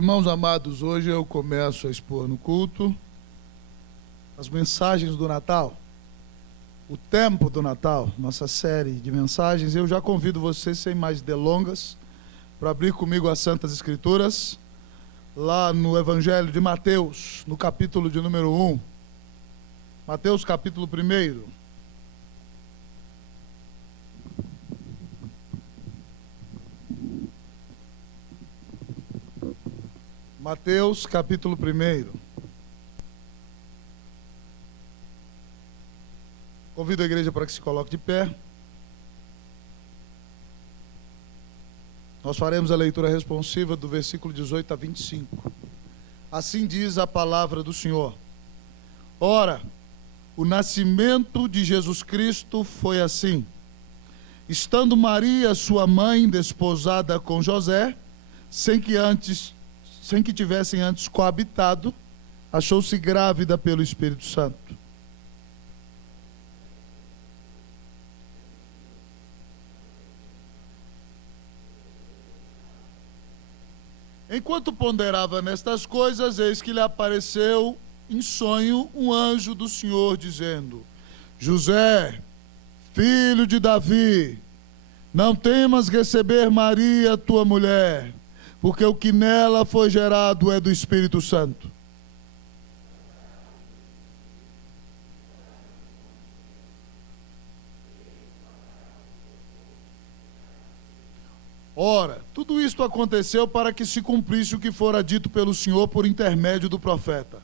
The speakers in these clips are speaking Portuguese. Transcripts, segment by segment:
Irmãos amados, hoje eu começo a expor no culto as mensagens do Natal, o tempo do Natal, nossa série de mensagens. Eu já convido você, sem mais delongas, para abrir comigo as Santas Escrituras, lá no Evangelho de Mateus, no capítulo de número 1. Mateus, capítulo 1. Mateus, capítulo 1. Convido a igreja para que se coloque de pé. Nós faremos a leitura responsiva do versículo 18 a 25. Assim diz a palavra do Senhor. Ora, o nascimento de Jesus Cristo foi assim. Estando Maria, sua mãe, desposada com José, sem que tivessem antes coabitado, achou-se grávida pelo Espírito Santo. Enquanto ponderava nestas coisas, eis que lhe apareceu em sonho um anjo do Senhor, dizendo: José, filho de Davi, não temas receber Maria, tua mulher, porque o que nela foi gerado é do Espírito Santo. Ora, tudo isto aconteceu para que se cumprisse o que fora dito pelo Senhor por intermédio do profeta.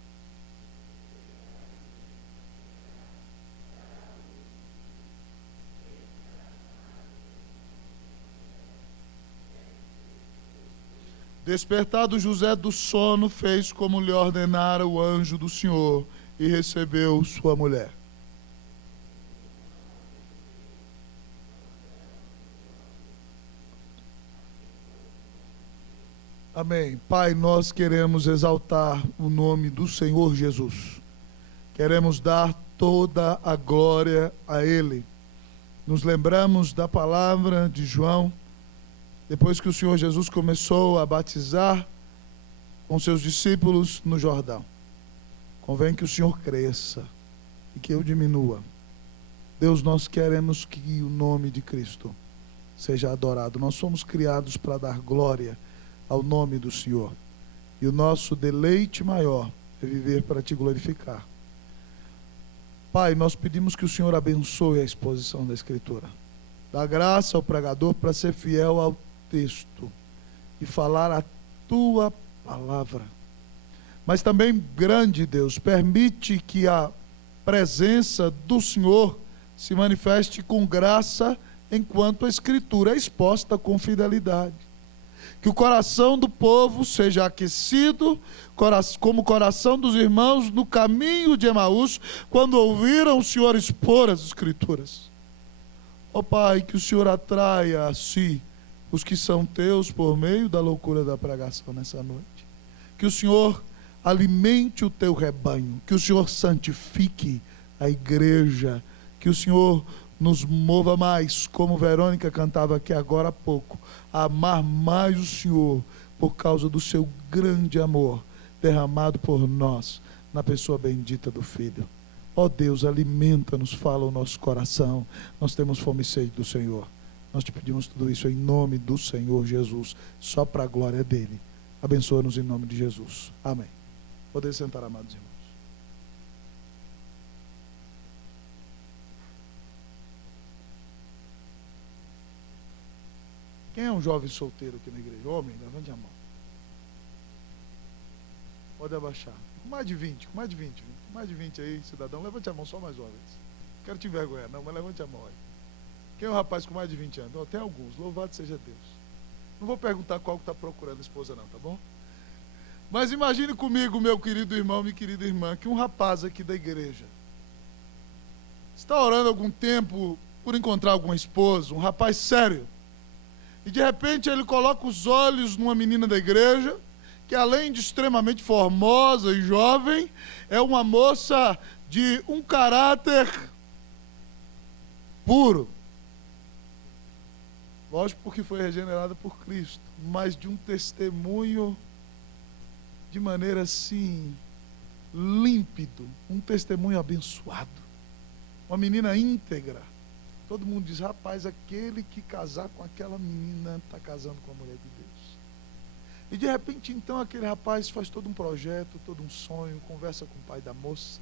Despertado José do sono, fez como lhe ordenara o anjo do Senhor e recebeu sua mulher. Amém. Pai, nós queremos exaltar o nome do Senhor Jesus. Queremos dar toda a glória a Ele. Nos lembramos da palavra de João, depois que o Senhor Jesus começou a batizar com seus discípulos no Jordão. Convém que o Senhor cresça e que eu diminua. Deus, nós queremos que o nome de Cristo seja adorado. Nós somos criados para dar glória ao nome do Senhor. E o nosso deleite maior é viver para te glorificar. Pai, nós pedimos que o Senhor abençoe a exposição da Escritura. Dá graça ao pregador para ser fiel ao texto e falar a tua palavra. Mas também, grande Deus, permite que a presença do Senhor se manifeste com graça enquanto a Escritura é exposta com fidelidade. Que o coração do povo seja aquecido, como o coração dos irmãos no caminho de Emaús, quando ouviram o Senhor expor as Escrituras. Ó Pai, que o Senhor atraia a si os que são teus por meio da loucura da pregação nessa noite. Que o Senhor alimente o teu rebanho, que o Senhor santifique a igreja, que o Senhor nos mova mais, como Verônica cantava aqui agora há pouco, a amar mais o Senhor por causa do seu grande amor derramado por nós na pessoa bendita do Filho. Ó Deus, alimenta-nos, fala o nosso coração. Nós temos fome e sede do Senhor. Nós te pedimos tudo isso em nome do Senhor Jesus, só para a glória dele. Abençoa-nos em nome de Jesus. Amém. Poder sentar, amados irmãos. Quem é um jovem solteiro aqui na igreja? Homem, levante a mão. Pode abaixar. Com mais de 20 aí, cidadão, levante a mão só mais uma vez. Não quero te envergonhar, não, mas levante a mão aí. Quem é um rapaz com mais de 20 anos? Oh, tem alguns, louvado seja Deus. Não vou perguntar qual que está procurando esposa não, tá bom? Mas imagine comigo, meu querido irmão, minha querida irmã, que um rapaz aqui da igreja está orando há algum tempo por encontrar alguma esposa, um rapaz sério. E de repente ele coloca os olhos numa menina da igreja, que além de extremamente formosa e jovem, é uma moça de um caráter puro. Lógico, porque foi regenerada por Cristo, mas de um testemunho de maneira assim, límpido, um testemunho abençoado, uma menina íntegra. Todo mundo diz, rapaz, aquele que casar com aquela menina está casando com a mulher de Deus. E de repente, então, aquele rapaz faz todo um projeto, todo um sonho, conversa com o pai da moça,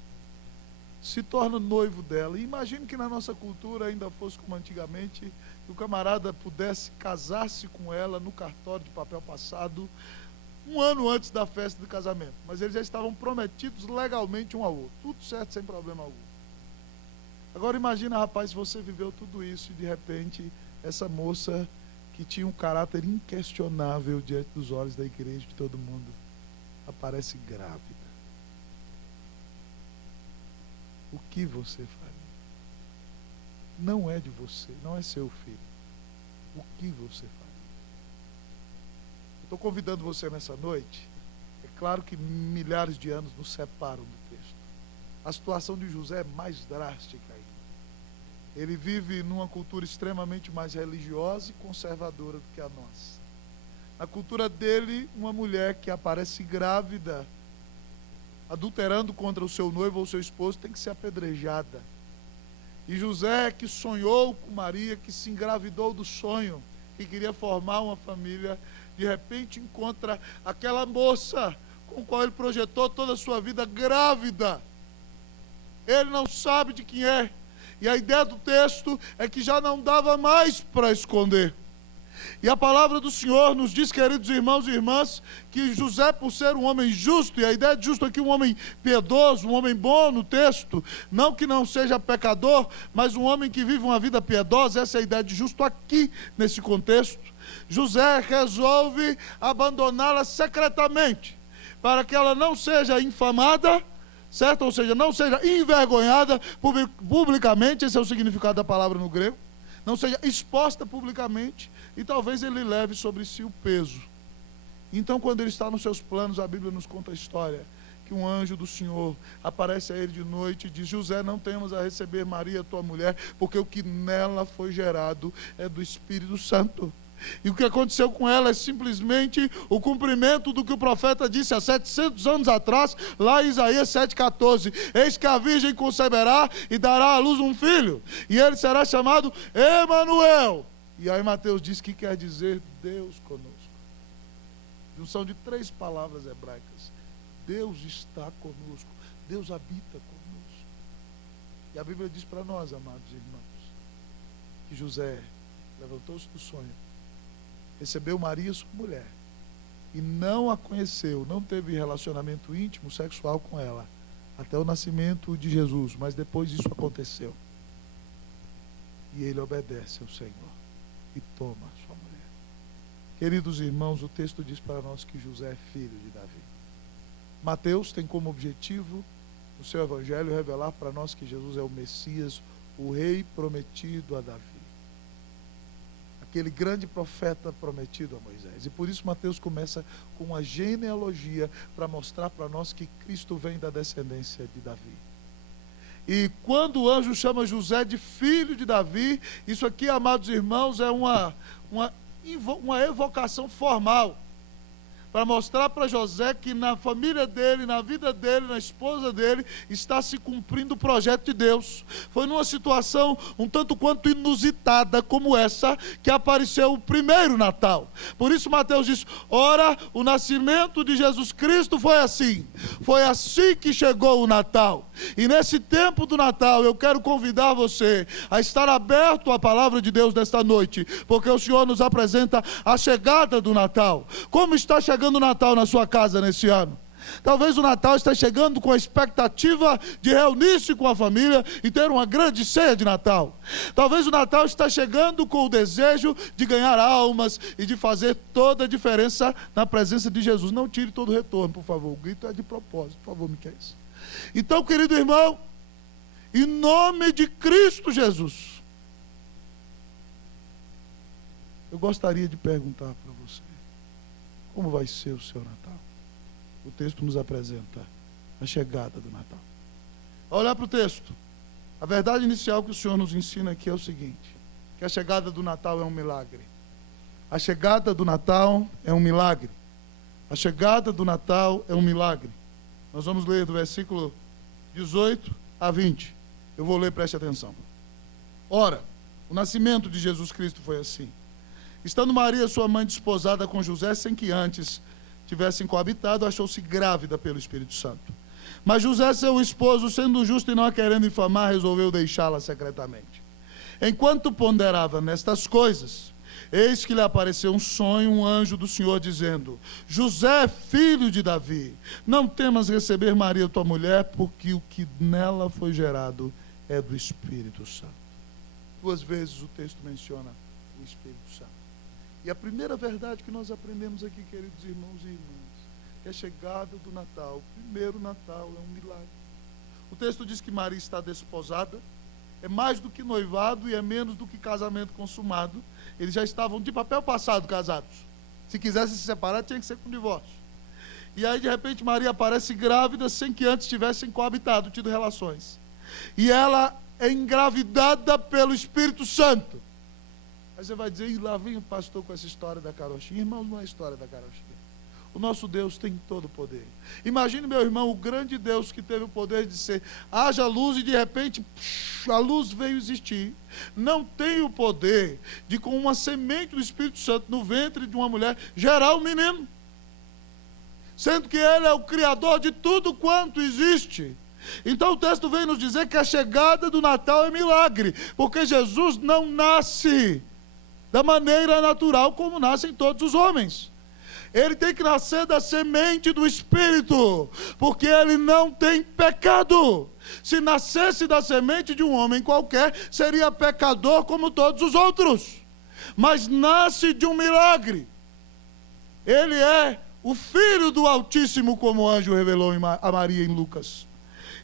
se torna noivo dela. E imagine que na nossa cultura ainda fosse como antigamente, que o camarada pudesse casar-se com ela no cartório de papel passado, um ano antes da festa do casamento. Mas eles já estavam prometidos legalmente um ao outro. Tudo certo, sem problema algum. Agora imagina, rapaz, se você viveu tudo isso e de repente essa moça que tinha um caráter inquestionável diante dos olhos da igreja, de todo mundo, aparece grávida. O que você faria? Não é de você, não é seu filho. O que você faria? Estou convidando você nessa noite. É claro que milhares de anos nos separam do texto. A situação de José é mais drástica ainda. Ele vive numa cultura extremamente mais religiosa e conservadora do que a nossa. Na cultura dele, uma mulher que aparece grávida, adulterando contra o seu noivo ou seu esposo, tem que ser apedrejada. E José, que sonhou com Maria, que se engravidou do sonho, que queria formar uma família, de repente encontra aquela moça com a qual ele projetou toda a sua vida grávida. Ele não sabe de quem é. E a ideia do texto é que já não dava mais para esconder. E a palavra do Senhor nos diz, queridos irmãos e irmãs, que José, por ser um homem justo, e a ideia de justo aqui, um homem piedoso, um homem bom no texto, não que não seja pecador, mas um homem que vive uma vida piedosa, essa é a ideia de justo aqui, nesse contexto. José resolve abandoná-la secretamente, para que ela não seja infamada, certo? Ou seja, não seja envergonhada publicamente, esse é o significado da palavra no grego, não seja exposta publicamente, e talvez ele leve sobre si o peso. Então, quando ele está nos seus planos, a Bíblia nos conta a história, que um anjo do Senhor aparece a ele de noite e diz, José, não temas a receber Maria, tua mulher, porque o que nela foi gerado é do Espírito Santo. E o que aconteceu com ela é simplesmente o cumprimento do que o profeta disse há 700 anos atrás, lá em Isaías 7,14. Eis que a virgem conceberá e dará à luz um filho, e ele será chamado Emanuel. E aí Mateus diz que quer dizer Deus conosco. Junção de 3 palavras hebraicas. Deus está conosco, Deus habita conosco. E a Bíblia diz para nós, amados irmãos, que José levantou-se do sonho, recebeu Maria, sua mulher, e não a conheceu, não teve relacionamento íntimo, sexual com ela, até o nascimento de Jesus, mas depois isso aconteceu. E ele obedece ao Senhor e toma sua mulher. Queridos irmãos, o texto diz para nós que José é filho de Davi. Mateus tem como objetivo, no seu evangelho, revelar para nós que Jesus é o Messias, o rei prometido a Davi. Aquele grande profeta prometido a Moisés. E por isso Mateus começa com uma genealogia para mostrar para nós que Cristo vem da descendência de Davi. E quando o anjo chama José de filho de Davi, isso aqui, amados irmãos, é uma evocação formal, para mostrar para José que na família dele, na vida dele, na esposa dele, está se cumprindo o projeto de Deus. Foi numa situação um tanto quanto inusitada como essa, que apareceu o primeiro Natal. Por isso Mateus diz, ora, o nascimento de Jesus Cristo foi assim que chegou o Natal. E nesse tempo do Natal, eu quero convidar você a estar aberto à palavra de Deus nesta noite, porque o Senhor nos apresenta a chegada do Natal. Como está chegando o Natal na sua casa nesse ano? Talvez o Natal esteja chegando com a expectativa de reunir-se com a família e ter uma grande ceia de Natal. Talvez o Natal está chegando com o desejo de ganhar almas e de fazer toda a diferença na presença de Jesus. Não tire todo o retorno, por favor. O grito é de propósito, por favor, Miquel. Então, querido irmão, em nome de Cristo Jesus, eu gostaria de perguntar para você, como vai ser o seu Natal? O texto nos apresenta a chegada do Natal. Ao olhar para o texto, a verdade inicial que o Senhor nos ensina aqui é o seguinte, que a chegada do Natal é um milagre. A chegada do Natal é um milagre. A chegada do Natal é um milagre. Nós vamos ler do versículo 18 a 20. Eu vou ler, preste atenção. Ora, o nascimento de Jesus Cristo foi assim. Estando Maria, sua mãe, desposada com José, sem que antes tivessem coabitado, achou-se grávida pelo Espírito Santo. Mas José, seu esposo, sendo justo e não a querendo infamar, resolveu deixá-la secretamente. Enquanto ponderava nestas coisas, eis que lhe apareceu um sonho, um anjo do Senhor, dizendo: José, filho de Davi, não temas receber Maria, tua mulher, porque o que nela foi gerado é do Espírito Santo. 2 vezes o texto menciona o Espírito Santo. E a primeira verdade que nós aprendemos aqui, queridos irmãos e irmãs, é a chegada do Natal. O primeiro Natal é um milagre. O texto diz que Maria está desposada, é mais do que noivado e é menos do que casamento consumado. Eles já estavam de papel passado casados. Se quisessem se separar, tinha que ser com divórcio. E aí, de repente, Maria aparece grávida sem que antes tivessem coabitado, tido relações. E ela é engravidada pelo Espírito Santo. Aí você vai dizer: e lá vem o pastor com essa história da carochinha. Irmãos, não é história da carochinha. O nosso Deus tem todo o poder. Imagine, meu irmão, o grande Deus que teve o poder de ser, haja luz, e de repente a luz veio existir. Não tem o poder de, com uma semente do Espírito Santo no ventre de uma mulher, gerar um menino. Sendo que Ele é o Criador de tudo quanto existe. Então o texto vem nos dizer que a chegada do Natal é milagre, porque Jesus não nasce da maneira natural como nascem todos os homens. Ele tem que nascer da semente do Espírito, porque ele não tem pecado. Se nascesse da semente de um homem qualquer, seria pecador como todos os outros. Mas nasce de um milagre. Ele é o Filho do Altíssimo, como o anjo revelou a Maria em Lucas.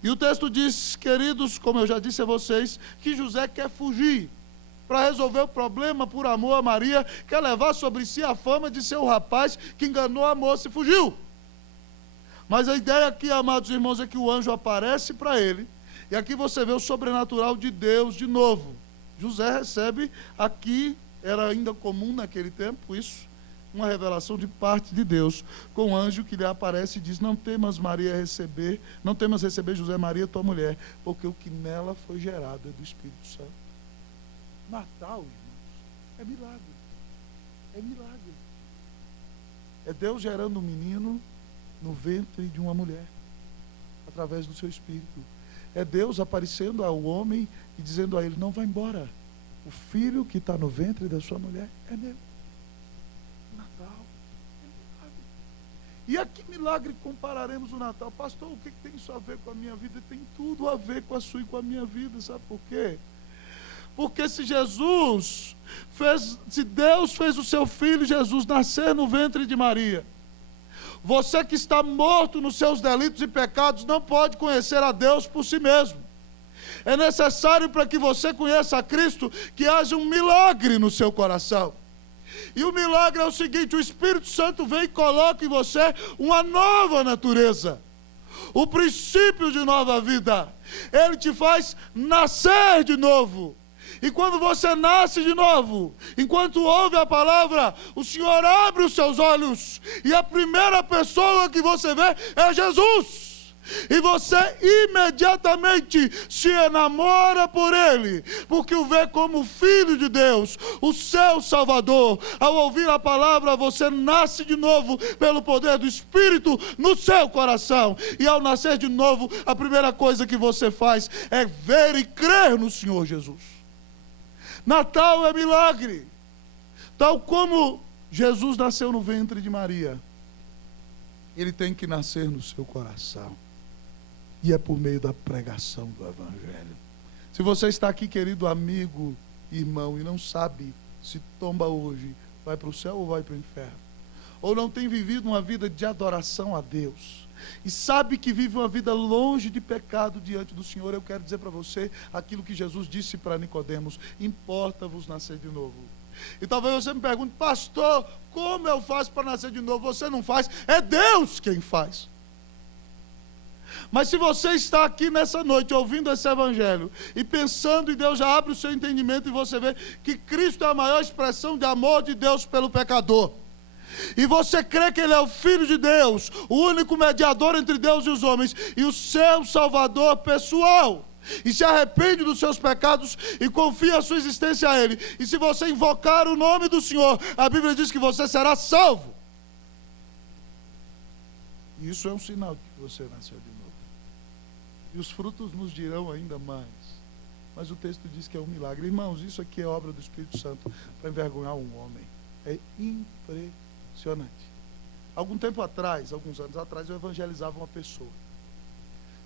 E o texto diz, queridos, como eu já disse a vocês, que José quer fugir para resolver o problema por amor a Maria, quer levar sobre si a fama de ser o rapaz que enganou a moça e fugiu. Mas a ideia aqui, amados irmãos, é que o anjo aparece para ele, e aqui você vê o sobrenatural de Deus de novo. José recebe aqui, era ainda comum naquele tempo isso, uma revelação de parte de Deus, com um anjo que lhe aparece e diz: não temas receber José, Maria, tua mulher, porque o que nela foi gerado é do Espírito Santo. Natal, irmãos, é milagre. É milagre. É Deus gerando um menino no ventre de uma mulher, através do seu Espírito. É Deus aparecendo ao homem e dizendo a ele: não vá embora. O filho que está no ventre da sua mulher é meu. Natal é milagre. E a que milagre compararemos o Natal? Pastor, o que tem isso a ver com a minha vida? Tem tudo a ver com a sua e com a minha vida. Sabe por quê? Porque se Deus fez o seu filho Jesus nascer no ventre de Maria, você que está morto nos seus delitos e pecados não pode conhecer a Deus por si mesmo. É necessário, para que você conheça a Cristo, que haja um milagre no seu coração. E o milagre é o seguinte: o Espírito Santo vem e coloca em você uma nova natureza, o princípio de nova vida. Ele te faz nascer de novo. E quando você nasce de novo, enquanto ouve a palavra, o Senhor abre os seus olhos, e a primeira pessoa que você vê é Jesus. E você imediatamente se enamora por Ele, porque o vê como Filho de Deus, o seu Salvador. Ao ouvir a palavra, você nasce de novo pelo poder do Espírito no seu coração. E ao nascer de novo, a primeira coisa que você faz é ver e crer no Senhor Jesus. Natal é milagre. Tal como Jesus nasceu no ventre de Maria, ele tem que nascer no seu coração. E é por meio da pregação do Evangelho. Se você está aqui, querido amigo, irmão, e não sabe se tomba hoje, vai para o céu ou vai para o inferno, ou não tem vivido uma vida de adoração a Deus, e sabe que vive uma vida longe de pecado diante do Senhor, eu quero dizer para você aquilo que Jesus disse para Nicodemos: importa-vos nascer de novo. E talvez você me pergunte: pastor, como eu faço para nascer de novo? Você não faz, é Deus quem faz. Mas se você está aqui nessa noite ouvindo esse Evangelho e pensando, e Deus já abre o seu entendimento, e você vê que Cristo é a maior expressão de amor de Deus pelo pecador, e você crê que Ele é o Filho de Deus, o único mediador entre Deus e os homens, e o seu Salvador pessoal, e se arrepende dos seus pecados e confia a sua existência a Ele, e se você invocar o nome do Senhor, a Bíblia diz que você será salvo. Isso é um sinal de que você nasceu de novo. E os frutos nos dirão ainda mais. Mas o texto diz que é um milagre. Irmãos, isso aqui é obra do Espírito Santo para envergonhar um homem. É impressionante. Algum tempo atrás, alguns anos atrás, eu evangelizava uma pessoa.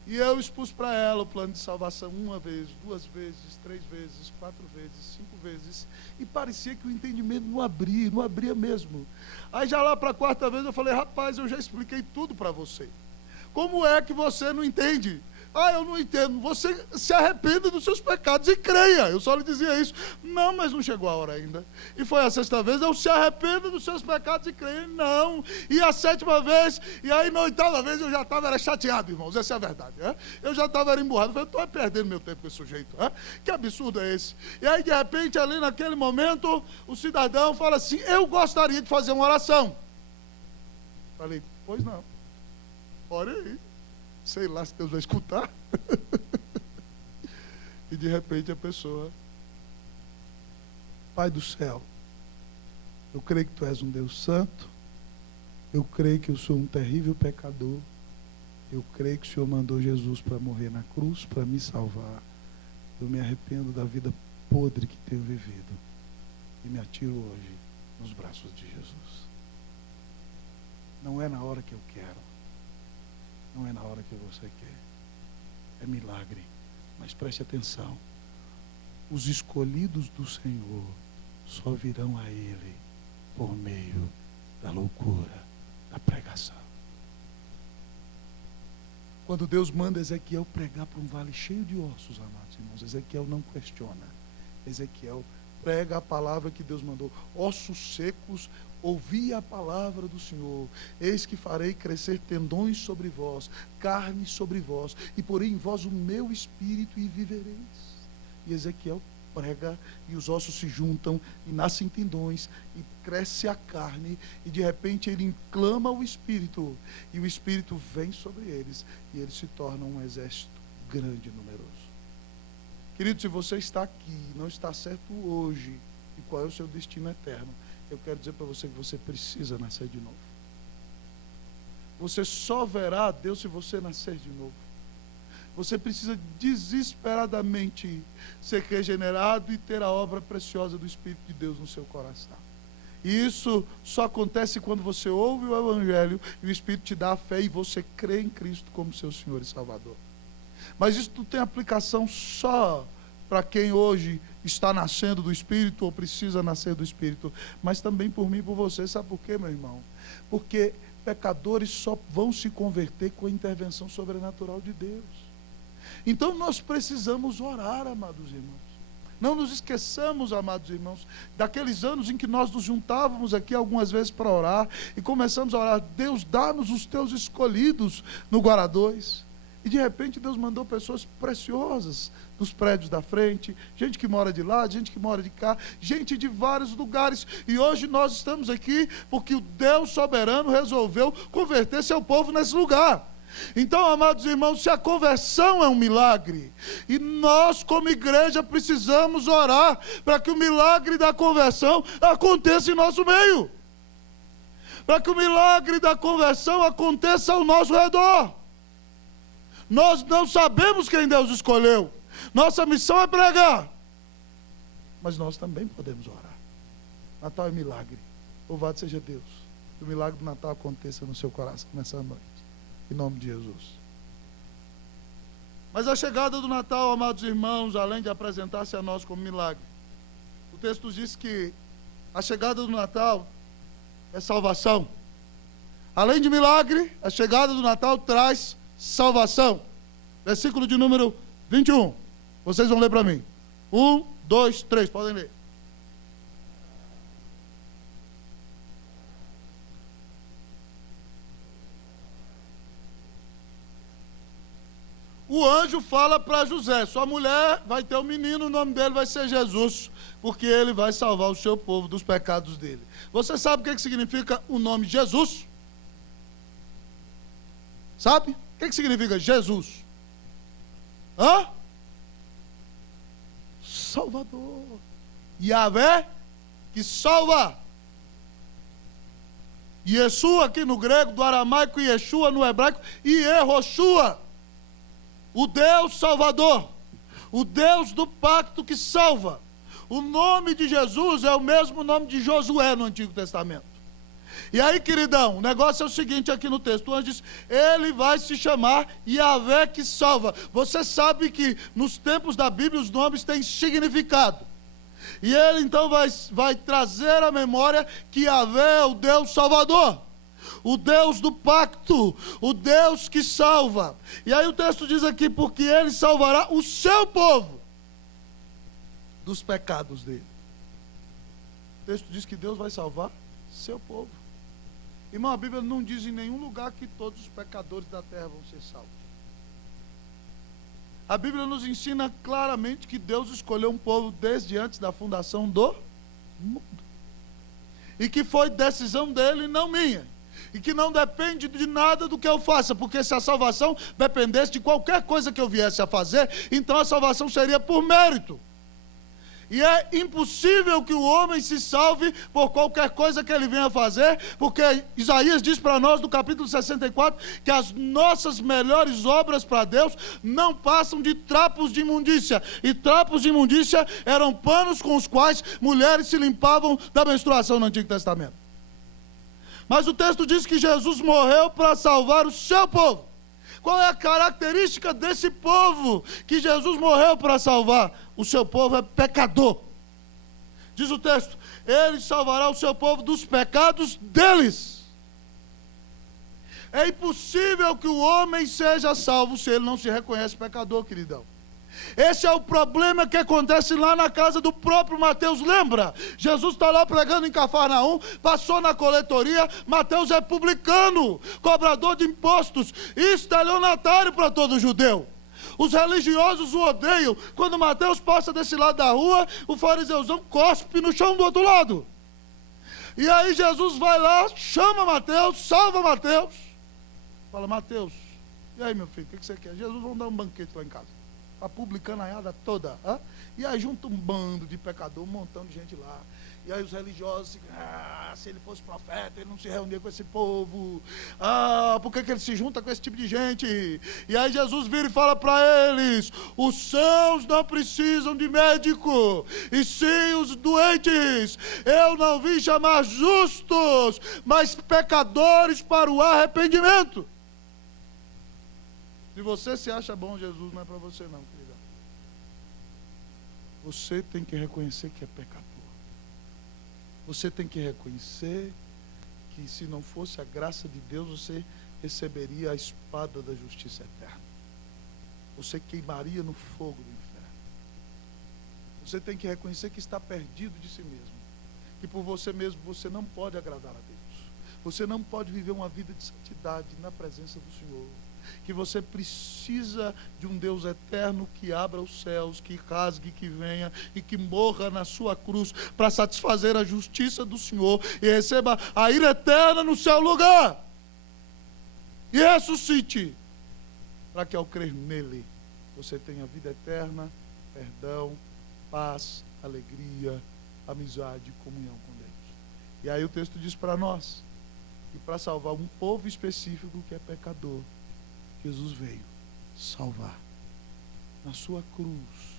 E eu expus para ela o plano de salvação 1 vez, 2 vezes, 3 vezes, 4 vezes, 5 vezes. E parecia que o entendimento não abria mesmo. Aí já lá para a 4ª vez eu falei, rapaz, eu já expliquei tudo para você. Como é que você não entende? Ah, eu não entendo. Você se arrependa dos seus pecados e creia. Eu só lhe dizia isso. Não, mas não chegou a hora ainda. E foi a 6ª vez, eu se arrependa dos seus pecados e creia. Não. E a 7ª vez, e aí na 8ª vez eu já estava chateado, irmãos. Essa é a verdade. Eu já estava emburrado. Eu falei, estou perdendo meu tempo com esse sujeito. Que absurdo é esse? E aí, de repente, ali naquele momento, o cidadão fala assim, eu gostaria de fazer uma oração. Falei, pois não. Ore aí. Sei lá se Deus vai escutar. E de repente a pessoa, Pai do céu, eu creio que Tu és um Deus santo, eu creio que eu sou um terrível pecador, eu creio que o Senhor mandou Jesus para morrer na cruz, para me salvar. Eu me arrependo da vida podre que tenho vivido e me atiro hoje nos braços de Jesus. Não é na hora que eu quero. Não é na hora que você quer. É milagre. Mas preste atenção. Os escolhidos do Senhor só virão a Ele por meio da loucura, da pregação. Quando Deus manda Ezequiel pregar para um vale cheio de ossos, amados irmãos, Ezequiel não questiona. Ezequiel prega a palavra que Deus mandou. Ossos secos, ouvi a palavra do Senhor. Eis que farei crescer tendões sobre vós, carne sobre vós, e porei em vós o meu espírito e vivereis. E Ezequiel prega, e os ossos se juntam, e nascem tendões, e cresce a carne, e de repente ele clama o espírito, e o espírito vem sobre eles, e eles se tornam um exército grande e numeroso. Querido, se você está aqui, não está certo hoje, e qual é o seu destino eterno, eu quero dizer para você que você precisa nascer de novo. Você só verá a Deus se você nascer de novo. Você precisa desesperadamente ser regenerado e ter a obra preciosa do Espírito de Deus no seu coração. E isso só acontece quando você ouve o Evangelho e o Espírito te dá a fé e você crê em Cristo como seu Senhor e Salvador. Mas isso não tem aplicação só para quem hoje está nascendo do Espírito ou precisa nascer do Espírito, mas também por mim e por você. Sabe por quê, meu irmão? Porque pecadores só vão se converter com a intervenção sobrenatural de Deus. Então nós precisamos orar, amados irmãos. Não nos esqueçamos, amados irmãos, daqueles anos em que nós nos juntávamos aqui algumas vezes para orar e começamos a orar, Deus, dá-nos os teus escolhidos no Guará 2. E de repente Deus mandou pessoas preciosas dos prédios da frente, gente que mora de lá, gente que mora de cá, gente de vários lugares. E hoje nós estamos aqui porque o Deus soberano resolveu converter seu povo nesse lugar. Então, amados irmãos, se a conversão é um milagre, e nós como igreja precisamos orar para que o milagre da conversão aconteça em nosso meio, para que o milagre da conversão aconteça ao nosso redor. Nós não sabemos quem Deus escolheu, nossa missão é pregar, mas nós também podemos orar. Natal é milagre, louvado seja Deus, que o milagre do Natal aconteça no seu coração nessa noite. Em nome de Jesus. Mas a chegada do Natal, amados irmãos, além de apresentar-se a nós como milagre, o texto diz que a chegada do Natal é salvação. Além de milagre, a chegada do Natal traz salvação. Versículo de número 21. Vocês vão ler para mim. 1, 2, 3, podem ler. o anjo fala para José: sua mulher vai ter um menino, o nome dele vai ser Jesus, porque ele vai salvar o seu povo dos pecados dele. Você sabe o que significa o nome Jesus? Sabe? O que significa Jesus? Hã? Salvador. Yahvé, que salva. Yeshua aqui no grego, do aramaico, Yeshua no hebraico, e Yehoshua, o Deus Salvador, o Deus do pacto que salva. O nome de Jesus é o mesmo nome de Josué no Antigo Testamento. E aí, queridão, o negócio é o seguinte aqui no texto, o anjo diz: ele vai se chamar Yahvé que salva. Você sabe que nos tempos da Bíblia os nomes têm significado. E ele então vai trazer à memória que Yahvé é o Deus Salvador, o Deus do pacto, o Deus que salva. E aí o texto diz aqui: porque ele salvará o seu povo dos pecados dele. O texto diz que Deus vai salvar seu povo. Irmão, a Bíblia não diz em nenhum lugar que todos os pecadores da terra vão ser salvos. A Bíblia nos ensina claramente que Deus escolheu um povo desde antes da fundação do mundo. E que foi decisão dele, não minha. E que não depende de nada do que eu faça, porque se a salvação dependesse de qualquer coisa que eu viesse a fazer, então a salvação seria por mérito. E é impossível que o homem se salve por qualquer coisa que ele venha fazer, porque Isaías diz para nós no capítulo 64 que as nossas melhores obras para Deus não passam de trapos de imundícia. E trapos de imundícia eram panos com os quais mulheres se limpavam da menstruação no Antigo Testamento. Mas o texto diz que Jesus morreu para salvar o seu povo. Qual é a característica desse povo que Jesus morreu para salvar? O seu povo é pecador. Diz o texto: ele salvará o seu povo dos pecados deles. É impossível que o homem seja salvo se ele não se reconhece pecador, queridão. Esse é o problema que acontece lá na casa do próprio Mateus. Lembra? Jesus está lá pregando em Cafarnaum, passou na coletoria. Mateus é publicano, cobrador de impostos e estelionatário para todo judeu. Os religiosos o odeiam. Quando Mateus passa desse lado da rua, o fariseuzão cospe no chão do outro lado. E aí Jesus vai lá, chama Mateus, salva Mateus. Fala: Mateus, e aí, meu filho, o que você quer? Jesus, vamos dar um banquete lá em casa. A publicanaiada toda. E aí junta um bando de pecador, um montão de gente lá. E aí os religiosos, se ele fosse profeta, ele não se reunia com esse povo. Por que ele se junta com esse tipo de gente? E aí Jesus vira e fala para eles: os sãos não precisam de médico, e sim os doentes. Eu não vim chamar justos, mas pecadores para o arrependimento. Se você se acha bom, Jesus não é para você não, querida. Você tem que reconhecer que é pecador. Você tem que reconhecer que se não fosse a graça de Deus, você receberia a espada da justiça eterna. Você queimaria no fogo do inferno. Você tem que reconhecer que está perdido de si mesmo. Que por você mesmo você não pode agradar a Deus. Você não pode viver uma vida de santidade na presença do Senhor. Que você precisa de um Deus eterno que abra os céus, que rasgue, que venha e que morra na sua cruz para satisfazer a justiça do Senhor e receba a ira eterna no seu lugar. E ressuscite, para que ao crer nele você tenha vida eterna, perdão, paz, alegria, amizade e comunhão com Deus. E aí o texto diz para nós que para salvar um povo específico que é pecador, Jesus veio salvar. Na sua cruz,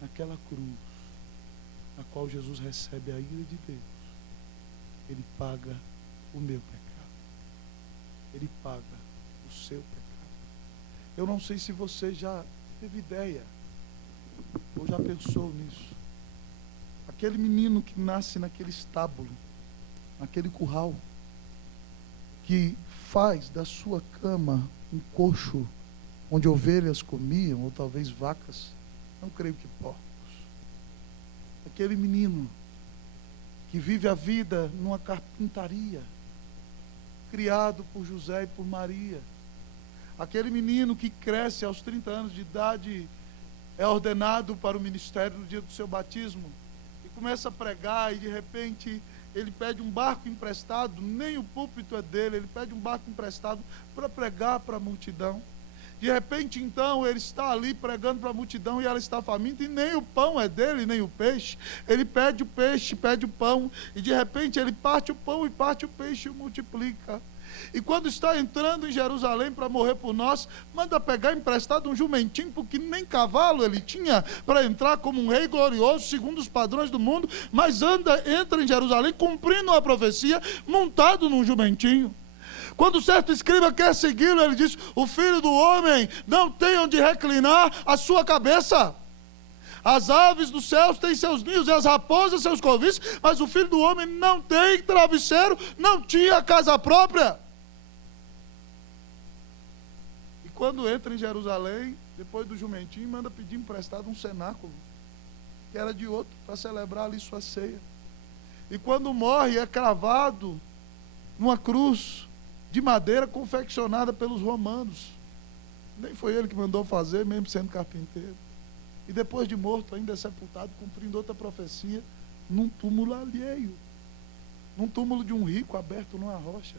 naquela cruz, na qual Jesus recebe a ira de Deus, ele paga o meu pecado. Ele paga o seu pecado. Eu não sei se você já teve ideia, ou já pensou nisso. Aquele menino que nasce naquele estábulo, naquele curral, que faz da sua cama um coxo onde ovelhas comiam, ou talvez vacas, não creio que porcos. Aquele menino que vive a vida numa carpintaria, criado por José e por Maria. Aquele menino que cresce aos 30 anos de idade, é ordenado para o ministério no dia do seu batismo, e começa a pregar, e de repente ele pede um barco emprestado, nem o púlpito é dele, ele pede um barco emprestado para pregar para a multidão. De repente, então, ele está ali pregando para a multidão e ela está faminta, e nem o pão é dele, nem o peixe. Ele pede o peixe, pede o pão, e de repente ele parte o pão e parte o peixe e o multiplica. E quando está entrando em Jerusalém para morrer por nós, manda pegar emprestado um jumentinho, porque nem cavalo ele tinha para entrar como um rei glorioso, segundo os padrões do mundo, mas entra em Jerusalém cumprindo a profecia, montado num jumentinho. Quando certo escriba quer segui-lo, ele diz: o filho do homem não tem onde reclinar a sua cabeça. As aves dos céus têm seus ninhos e as raposas seus covis, mas o filho do homem não tem travesseiro, não tinha casa própria. E quando entra em Jerusalém, depois do jumentinho, manda pedir emprestado um cenáculo, que era de outro, para celebrar ali sua ceia. E quando morre, é cravado numa cruz de madeira confeccionada pelos romanos. Nem foi ele que mandou fazer, mesmo sendo carpinteiro. E depois de morto, ainda é sepultado, cumprindo outra profecia, num túmulo alheio. Num túmulo de um rico aberto numa rocha.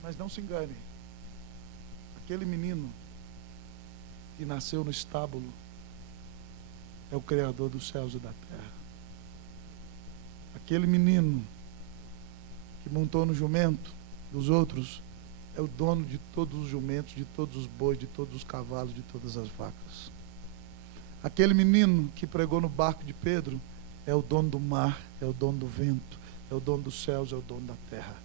Mas não se engane. Aquele menino que nasceu no estábulo é o Criador dos céus e da terra. Aquele menino que montou no jumento dos outros é o dono de todos os jumentos, de todos os bois, de todos os cavalos, de todas as vacas. Aquele menino que pregou no barco de Pedro é o dono do mar, é o dono do vento, é o dono dos céus, é o dono da terra.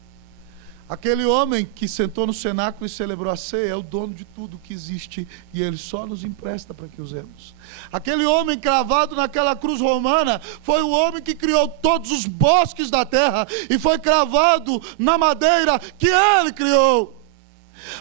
Aquele homem que sentou no cenáculo e celebrou a ceia é o dono de tudo que existe, e ele só nos empresta para que usemos. Aquele homem cravado naquela cruz romana foi o homem que criou todos os bosques da terra e foi cravado na madeira que ele criou.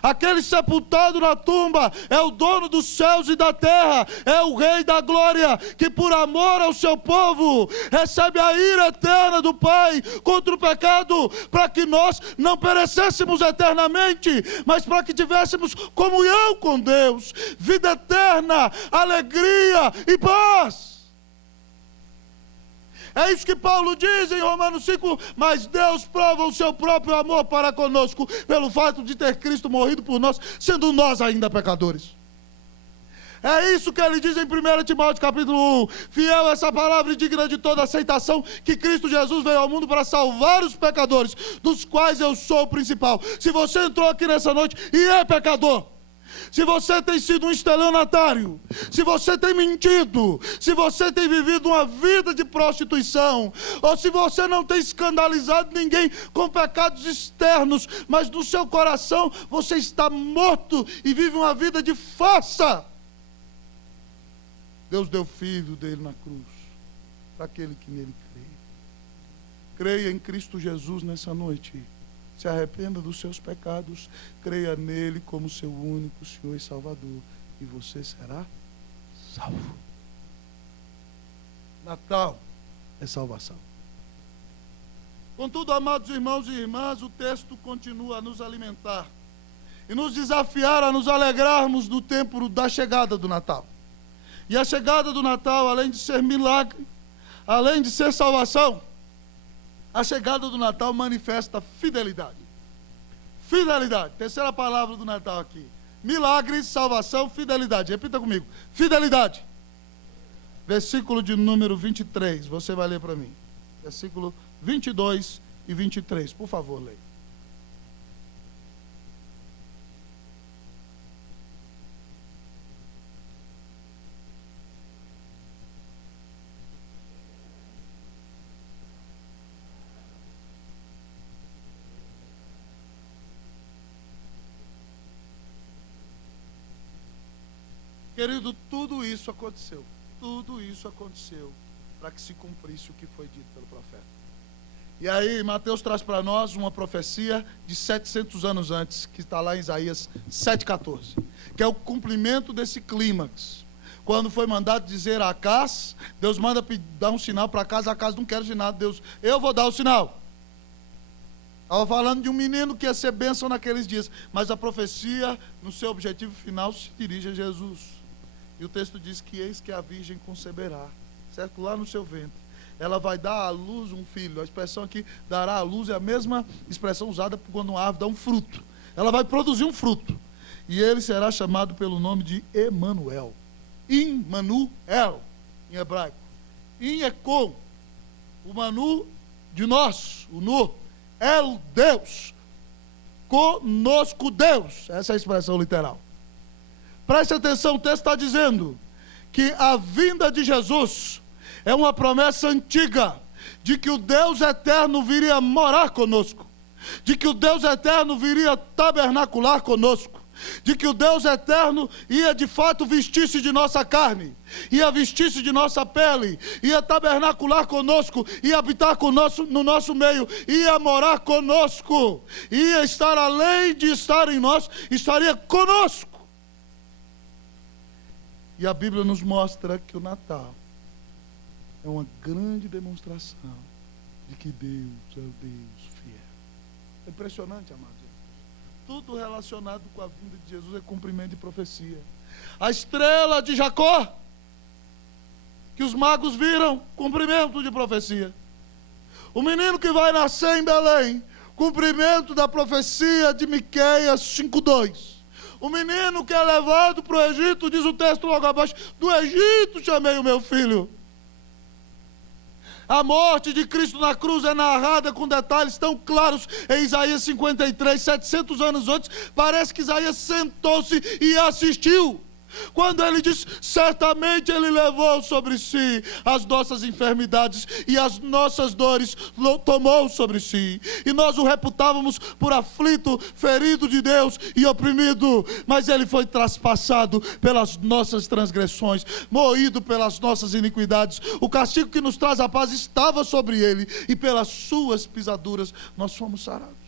Aquele sepultado na tumba é o dono dos céus e da terra, é o Rei da glória, que por amor ao seu povo recebe a ira eterna do Pai contra o pecado, para que nós não perecêssemos eternamente, mas para que tivéssemos comunhão com Deus, vida eterna, alegria e paz. É isso que Paulo diz em Romanos 5, mas Deus prova o seu próprio amor para conosco, pelo fato de ter Cristo morrido por nós, sendo nós ainda pecadores. É isso que ele diz em 1 Timóteo capítulo 1, fiel essa palavra e digna de toda aceitação, que Cristo Jesus veio ao mundo para salvar os pecadores, dos quais eu sou o principal. Se você entrou aqui nessa noite e é pecador, se você tem sido um estelionatário, se você tem mentido, se você tem vivido uma vida de prostituição, ou se você não tem escandalizado ninguém com pecados externos, mas no seu coração você está morto e vive uma vida de farsa, Deus deu o Filho dele na cruz, para aquele que nele crê. Creia em Cristo Jesus nessa noite. Se arrependa dos seus pecados, creia nele como seu único Senhor e Salvador, e você será salvo. Natal é salvação. Contudo, amados irmãos e irmãs, o texto continua a nos alimentar e nos desafiar a nos alegrarmos do tempo da chegada do Natal. E a chegada do Natal, além de ser milagre, além de ser salvação, a chegada do Natal manifesta fidelidade. Fidelidade. Terceira palavra do Natal aqui. Milagre, salvação, fidelidade. Repita comigo. Fidelidade. Versículo de número 23. Você vai ler para mim. Versículo 22 e 23. Por favor, leia. Querido, tudo isso aconteceu para que se cumprisse o que foi dito pelo profeta. E aí Mateus traz para nós uma profecia de 700 anos antes, que está lá em Isaías 7,14, que é o cumprimento desse clímax. Quando foi mandado dizer a Acás, Deus manda dar um sinal para Acás não quer o sinal, Deus, eu vou dar o sinal. Estava falando de um menino que ia ser bênção naqueles dias, mas a profecia, no seu objetivo final, se dirige a Jesus. E o texto diz que eis que a virgem conceberá, certo? Lá no seu ventre. Ela vai dar à luz um filho. A expressão aqui, dará à luz, é a mesma expressão usada quando uma árvore dá um fruto. Ela vai produzir um fruto. E ele será chamado pelo nome de Emanuel. Immanuel, em hebraico. In é com. O Manu de nós, o Nu. El Deus, conosco Deus, essa é a expressão literal. Preste atenção, o texto está dizendo que a vinda de Jesus é uma promessa antiga, de que o Deus eterno viria morar conosco, de que o Deus eterno viria tabernacular conosco, de que o Deus eterno ia de fato vestir-se de nossa carne, ia vestir-se de nossa pele, ia tabernacular conosco, ia habitar no nosso meio, ia morar conosco, ia estar além de estar em nós, estaria conosco. E a Bíblia nos mostra que o Natal é uma grande demonstração de que Deus é o Deus fiel. É impressionante, amados. Tudo relacionado com a vinda de Jesus é cumprimento de profecia. A estrela de Jacó, que os magos viram, cumprimento de profecia. O menino que vai nascer em Belém, cumprimento da profecia de Miqueias 5:2. O menino que é levado para o Egito, diz o texto logo abaixo, do Egito chamei o meu filho. A morte de Cristo na cruz é narrada com detalhes tão claros em Isaías 53, 700 anos antes. Parece que Isaías sentou-se e assistiu. Quando ele diz, certamente ele levou sobre si as nossas enfermidades e as nossas dores tomou sobre si. E nós o reputávamos por aflito, ferido de Deus e oprimido. Mas ele foi traspassado pelas nossas transgressões, moído pelas nossas iniquidades. O castigo que nos traz a paz estava sobre ele e pelas suas pisaduras nós fomos sarados.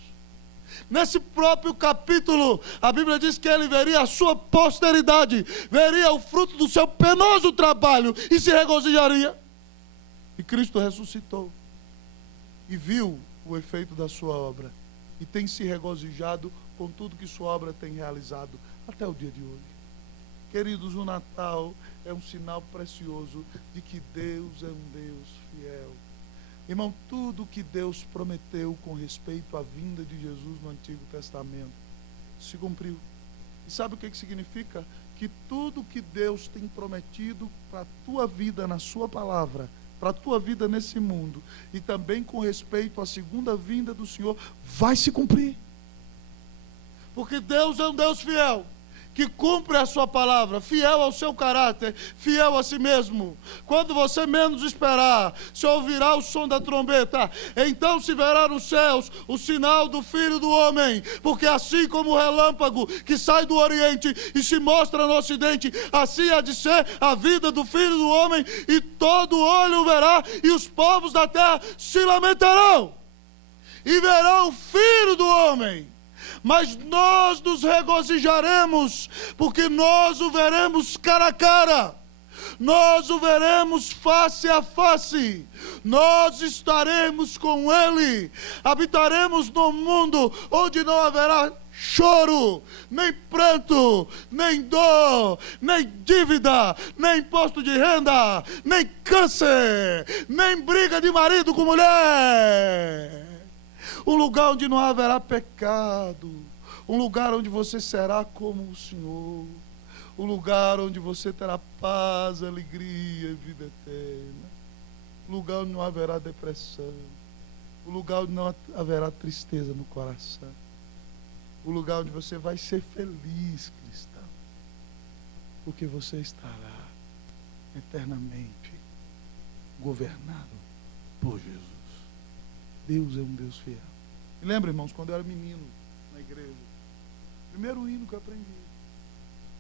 Nesse próprio capítulo, a Bíblia diz que ele veria a sua posteridade, veria o fruto do seu penoso trabalho e se regozijaria. E Cristo ressuscitou e viu o efeito da sua obra e tem se regozijado com tudo que sua obra tem realizado até o dia de hoje. Queridos, o Natal é um sinal precioso de que Deus é um Deus fiel. Irmão, tudo que Deus prometeu com respeito à vinda de Jesus no Antigo Testamento se cumpriu. E sabe o que significa? Que tudo que Deus tem prometido para a tua vida na sua palavra, para a tua vida nesse mundo, e também com respeito à segunda vinda do Senhor, vai se cumprir. Porque Deus é um Deus fiel, que cumpre a sua palavra, fiel ao seu caráter, fiel a si mesmo. Quando você menos esperar, se ouvirá o som da trombeta, então se verá nos céus o sinal do Filho do Homem, porque assim como o relâmpago que sai do Oriente e se mostra no Ocidente, assim há de ser a vida do Filho do Homem, e todo olho o verá, e os povos da terra se lamentarão, e verão o Filho do Homem. Mas nós nos regozijaremos, porque nós o veremos cara a cara, nós o veremos face a face, nós estaremos com Ele, habitaremos num mundo onde não haverá choro, nem pranto, nem dor, nem dívida, nem imposto de renda, nem câncer, nem briga de marido com mulher. Um lugar onde não haverá pecado, um lugar onde você será como o Senhor, um lugar onde você terá paz, alegria e vida eterna, um lugar onde não haverá depressão, um lugar onde não haverá tristeza no coração, um lugar onde você vai ser feliz, cristão, porque você estará eternamente governado por Jesus. Deus é um Deus fiel. Me lembra, irmãos, quando eu era menino na igreja, o primeiro hino que eu aprendi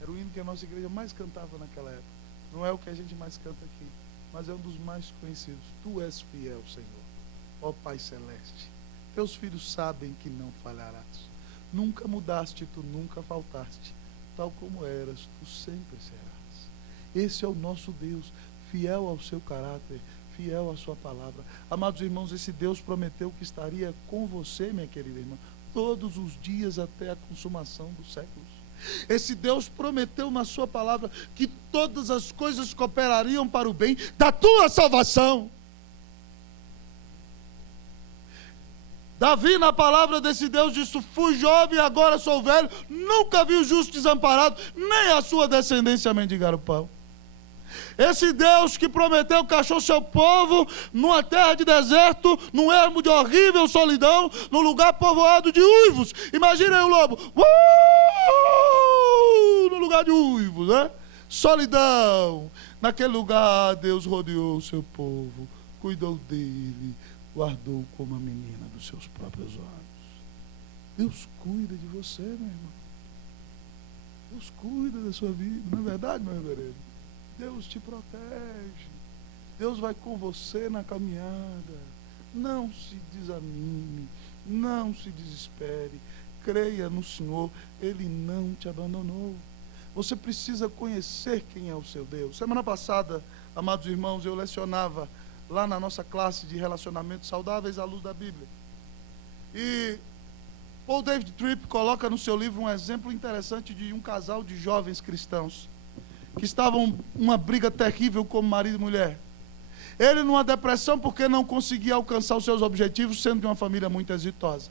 era o hino que a nossa igreja mais cantava naquela época. Não é o que a gente mais canta aqui, mas é um dos mais conhecidos. Tu és fiel, Senhor, ó Pai Celeste. Teus filhos sabem que não falharás. Nunca mudaste, tu nunca faltaste. Tal como eras, tu sempre serás. Esse é o nosso Deus, fiel ao seu caráter, fiel à sua palavra. Amados irmãos, esse Deus prometeu que estaria com você, minha querida irmã, todos os dias até a consumação dos séculos. Esse Deus prometeu na sua palavra que todas as coisas cooperariam para o bem da tua salvação. Davi, na palavra desse Deus, disse: fui jovem e agora sou velho, nunca vi o justo desamparado, nem a sua descendência mendigar o pão. Esse Deus que prometeu que achou seu povo numa terra de deserto, num ermo de horrível solidão, num lugar povoado de uivos. Imaginem o lobo, no lugar de uivos, né? Solidão. Naquele lugar Deus rodeou o seu povo, cuidou dele, guardou como a menina dos seus próprios olhos. Deus cuida de você, meu irmão. Deus cuida da sua vida, não é verdade, meu reverendo? Deus te protege. Deus vai com você na caminhada. Não se desanime, não se desespere. Creia no Senhor, Ele não te abandonou. Você precisa conhecer quem é o seu Deus. Semana passada, amados irmãos, eu lecionava lá na nossa classe de relacionamentos saudáveis à luz da Bíblia. E Paul David Tripp coloca no seu livro um exemplo interessante de um casal de jovens cristãos que estavam uma briga terrível como marido e mulher. Ele numa depressão porque não conseguia alcançar os seus objetivos, sendo de uma família muito exitosa.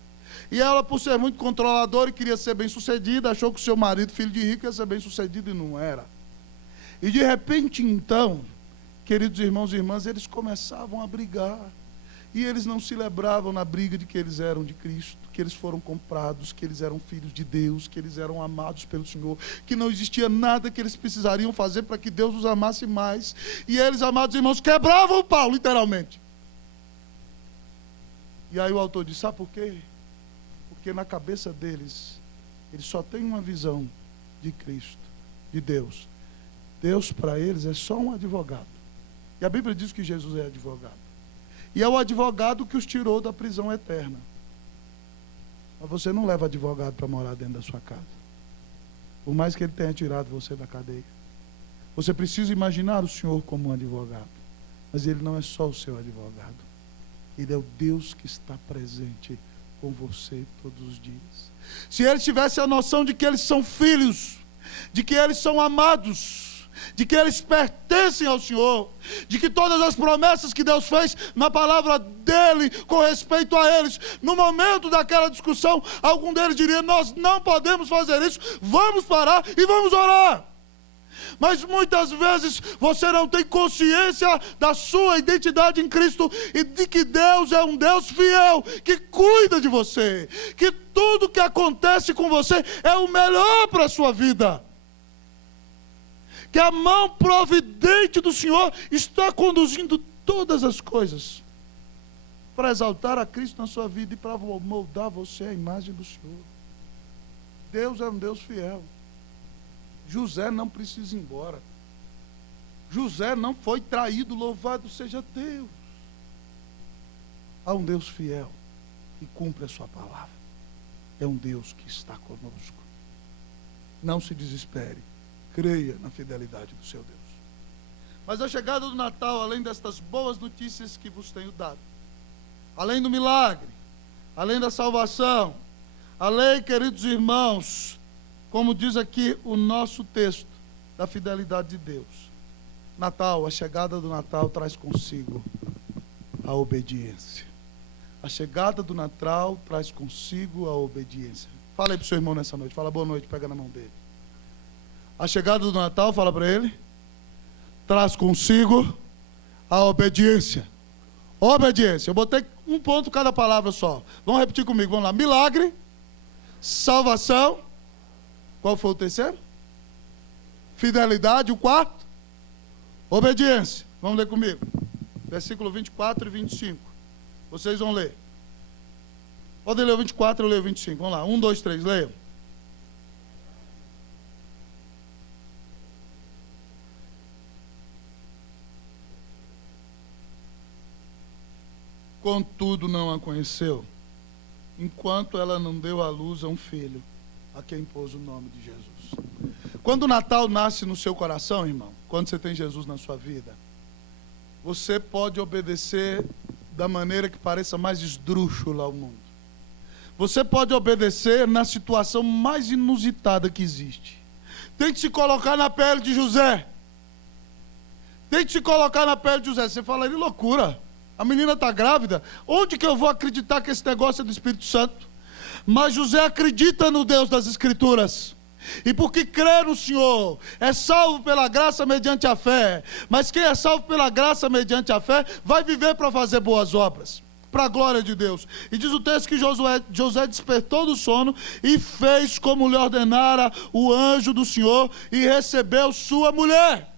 E ela, por ser muito controladora e queria ser bem-sucedida, achou que o seu marido, filho de rico, ia ser bem-sucedido e não era. E de repente, então, queridos irmãos e irmãs, eles começavam a brigar. E eles não se lembravam na briga de que eles eram de Cristo, que eles foram comprados, que eles eram filhos de Deus, que eles eram amados pelo Senhor, que não existia nada que eles precisariam fazer para que Deus os amasse mais. E eles, amados irmãos, quebravam o pau, literalmente. E aí o autor diz: sabe por quê? Porque na cabeça deles, eles só têm uma visão de Cristo, de Deus. Deus para eles é só um advogado. E a Bíblia diz que Jesus é advogado. E é o advogado que os tirou da prisão eterna. Mas você não leva advogado para morar dentro da sua casa. Por mais que ele tenha tirado você da cadeia. Você precisa imaginar o Senhor como um advogado. Mas ele não é só o seu advogado. Ele é o Deus que está presente com você todos os dias. Se eles tivessem a noção de que eles são filhos, de que eles são amados, de que eles pertencem ao Senhor, de que todas as promessas que Deus fez na palavra dele com respeito a eles, no momento daquela discussão, algum deles diria: nós não podemos fazer isso, vamos parar e vamos orar. Mas muitas vezes você não tem consciência da sua identidade em Cristo e de que Deus é um Deus fiel, que cuida de você, que tudo que acontece com você é o melhor para a sua vida, que a mão providente do Senhor está conduzindo todas as coisas para exaltar a Cristo na sua vida e para moldar você à imagem do Senhor. Deus é um Deus fiel. José não precisa ir embora. José não foi traído, louvado seja Deus. Há um Deus fiel que cumpre a sua palavra. É um Deus que está conosco. Não se desespere. Creia na fidelidade do seu Deus. Mas a chegada do Natal, além destas boas notícias que vos tenho dado, além do milagre, além da salvação, além, queridos irmãos, como diz aqui o nosso texto, da fidelidade de Deus, Natal, a chegada do Natal traz consigo a obediência. A chegada do Natal traz consigo a obediência. Fala aí para o seu irmão nessa noite, fala boa noite, pega na mão dele. A chegada do Natal, fala para ele, traz consigo a obediência. Obediência. Eu botei um ponto cada palavra só. Vamos repetir comigo, vamos lá. Milagre, salvação. Qual foi o terceiro? Fidelidade. O quarto? Obediência. Vamos ler comigo. Versículo 24 e 25. Vocês vão ler. Podem ler o 24, eu leio o 25. Vamos lá. 1, 2, 3, leiam. Contudo não a conheceu, enquanto ela não deu à luz a um filho, a quem pôs o nome de Jesus. Quando o Natal nasce no seu coração, irmão, quando você tem Jesus na sua vida, você pode obedecer da maneira que pareça mais esdrúxula ao mundo. Você pode obedecer na situação mais inusitada que existe. Tente se colocar na pele de José. Tente se colocar na pele de José. Você fala, ele loucura. A menina está grávida. Onde que eu vou acreditar que esse negócio é do Espírito Santo? Mas José acredita no Deus das Escrituras. E porque crê no Senhor, é salvo pela graça mediante a fé. Mas quem é salvo pela graça mediante a fé, vai viver para fazer boas obras, para a glória de Deus. E diz o texto que José despertou do sono e fez como lhe ordenara o anjo do Senhor e recebeu sua mulher.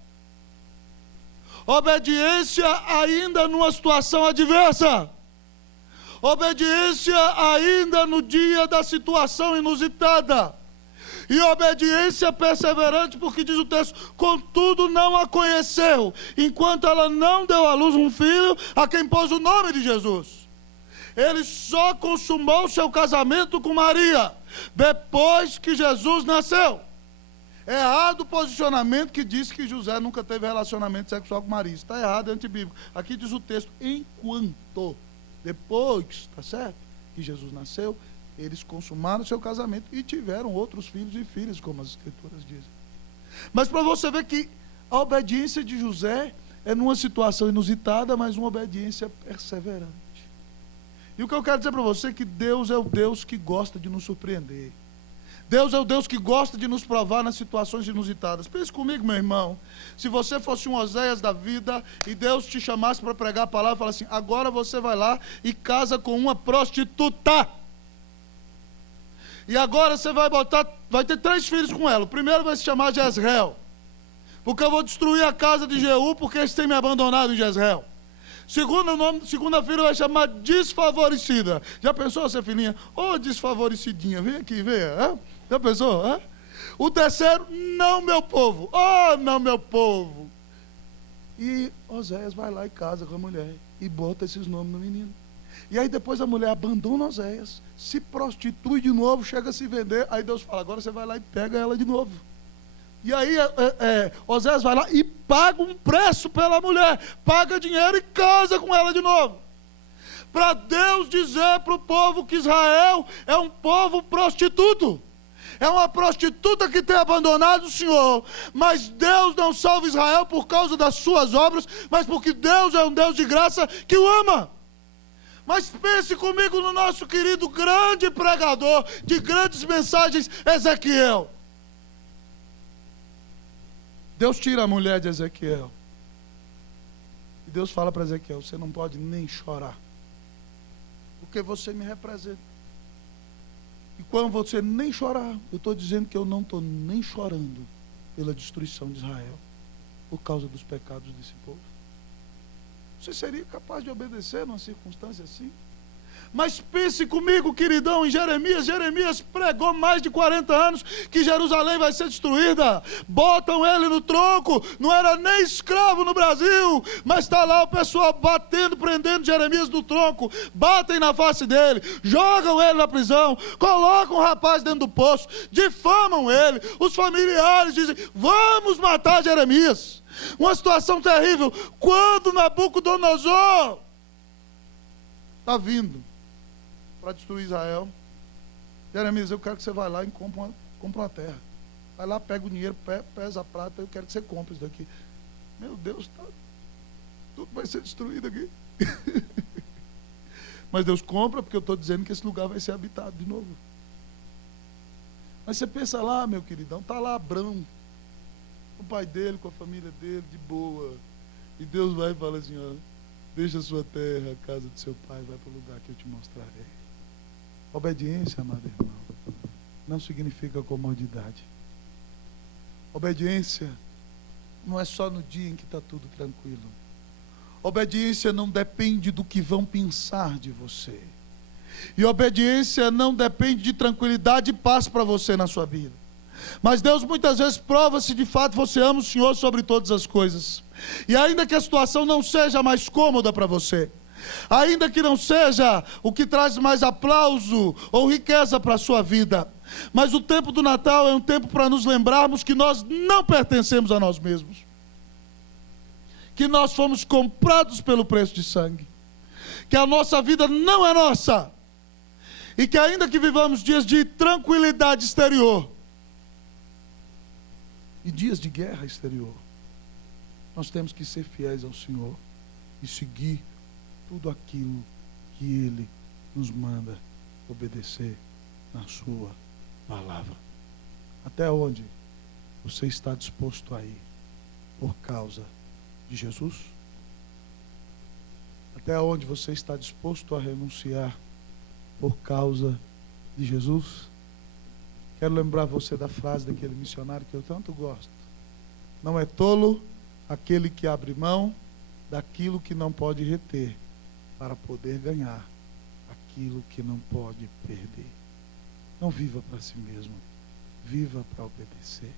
Obediência ainda numa situação adversa. Obediência ainda no dia da situação inusitada. E obediência perseverante, porque diz o texto, contudo não a conheceu, enquanto ela não deu à luz um filho, a quem pôs o nome de Jesus. Ele só consumou seu casamento com Maria, depois que Jesus nasceu. É errado o posicionamento que diz que José nunca teve relacionamento sexual com Maria. Está errado, é antibíblico. Aqui diz o texto, enquanto, depois, está certo? Que Jesus nasceu, eles consumaram seu casamento e tiveram outros filhos e filhas, como as Escrituras dizem. Mas para você ver que a obediência de José é numa situação inusitada, mas uma obediência perseverante. E o que eu quero dizer para você é que Deus é o Deus que gosta de nos surpreender. Deus é o Deus que gosta de nos provar nas situações inusitadas. Pense comigo, meu irmão. Se você fosse um Oséias da vida e Deus te chamasse para pregar a palavra e falar assim, agora você vai lá e casa com uma prostituta. E agora você vai ter 3 filhos com ela. O primeiro vai se chamar Jezreel, porque eu vou destruir a casa de Jeú, porque eles têm me abandonado em Jezreel. Segunda filha vai chamar Desfavorecida. Já pensou, você filhinha? Ô, desfavorecidinha, vem aqui, vem. Já pensou? O terceiro, não meu povo. Oh, não meu povo. E Oséias vai lá e casa com a mulher e bota esses nomes no menino. E aí depois a mulher abandona Oséias, se prostitui de novo, chega a se vender. Aí Deus fala, agora você vai lá e pega ela de novo. E aí Oséias vai lá e paga um preço pela mulher, paga dinheiro e casa com ela de novo. Para Deus dizer para o povo que Israel é um povo prostituto. É uma prostituta que tem abandonado o Senhor. Mas Deus não salva Israel por causa das suas obras, mas porque Deus é um Deus de graça que o ama. Mas pense comigo no nosso querido grande pregador de grandes mensagens, Ezequiel. Deus tira a mulher de Ezequiel. E Deus fala para Ezequiel, você não pode nem chorar, porque você me representa. E quando você nem chorar, eu estou dizendo que eu não estou nem chorando pela destruição de Israel, por causa dos pecados desse povo. Você seria capaz de obedecer numa circunstância assim? Mas pense comigo, queridão, em Jeremias. Jeremias pregou mais de 40 anos que Jerusalém vai ser destruída. Botam ele no tronco, não era nem escravo no Brasil, mas está lá o pessoal batendo, prendendo Jeremias no tronco, batem na face dele, jogam ele na prisão, colocam o rapaz dentro do poço, difamam ele. Os familiares dizem, vamos matar Jeremias. Uma situação terrível. Quando Nabucodonosor está vindo para destruir Israel, Jeremias, eu quero que você vá lá e compre uma terra. Vai lá, pega o dinheiro, pesa a prata, eu quero que você compre isso daqui. Meu Deus, tudo vai ser destruído aqui. Mas Deus compra, porque eu estou dizendo que esse lugar vai ser habitado de novo. Mas você pensa lá, meu queridão, está lá Abrão, com o pai dele, com a família dele, de boa. E Deus vai e fala assim, ó, deixa a sua terra, a casa do seu pai, vai para o lugar que eu te mostrarei. Obediência, amado irmão, não significa comodidade. Obediência não é só no dia em que está tudo tranquilo. Obediência não depende do que vão pensar de você. E obediência não depende de tranquilidade e paz para você na sua vida. Mas Deus muitas vezes prova se de fato você ama o Senhor sobre todas as coisas. E ainda que a situação não seja mais cômoda para você, ainda que não seja o que traz mais aplauso ou riqueza para a sua vida, mas o tempo do Natal é um tempo para nos lembrarmos que nós não pertencemos a nós mesmos, que nós fomos comprados pelo preço de sangue, que a nossa vida não é nossa, e que ainda que vivamos dias de tranquilidade exterior e dias de guerra exterior, nós temos que ser fiéis ao Senhor e seguir tudo aquilo que Ele nos manda obedecer na sua palavra. Até onde você está disposto a ir por causa de Jesus? Até onde você está disposto a renunciar por causa de Jesus? Quero lembrar você da frase daquele missionário que eu tanto gosto: não é tolo aquele que abre mão daquilo que não pode reter para poder ganhar aquilo que não pode perder. Não viva para si mesmo, viva para obedecer.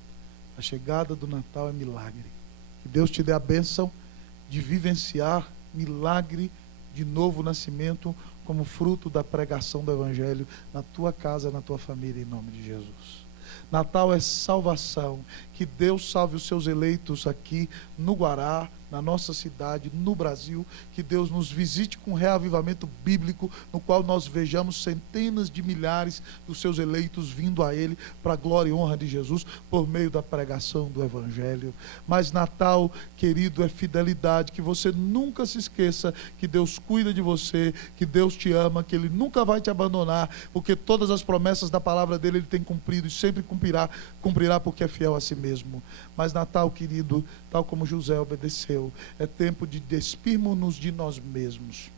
A chegada do Natal é milagre. Que Deus te dê a bênção de vivenciar milagre de novo nascimento como fruto da pregação do Evangelho na tua casa, na tua família, em nome de Jesus. Natal é salvação. Que Deus salve os seus eleitos aqui no Guará, na nossa cidade, no Brasil. Que Deus nos visite com um reavivamento bíblico, no qual nós vejamos centenas de milhares dos seus eleitos vindo a Ele para a glória e honra de Jesus, por meio da pregação do Evangelho. Mas Natal, querido, é fidelidade. Que você nunca se esqueça que Deus cuida de você, que Deus te ama, que Ele nunca vai te abandonar, porque todas as promessas da palavra dEle Ele tem cumprido e sempre cumprirá porque é fiel a si mesmo. Mas Natal, querido, tal como José obedeceu, é tempo de despirmos-nos de nós mesmos,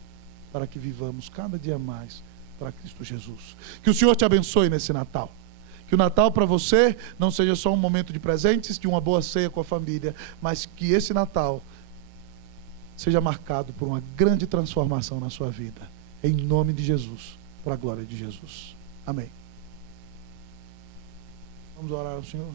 para que vivamos cada dia mais para Cristo Jesus. Que o Senhor te abençoe nesse Natal. Que o Natal para você não seja só um momento de presentes, de uma boa ceia com a família, mas que esse Natal seja marcado por uma grande transformação na sua vida. Em nome de Jesus, para a glória de Jesus. Amém. Vamos orar ao Senhor.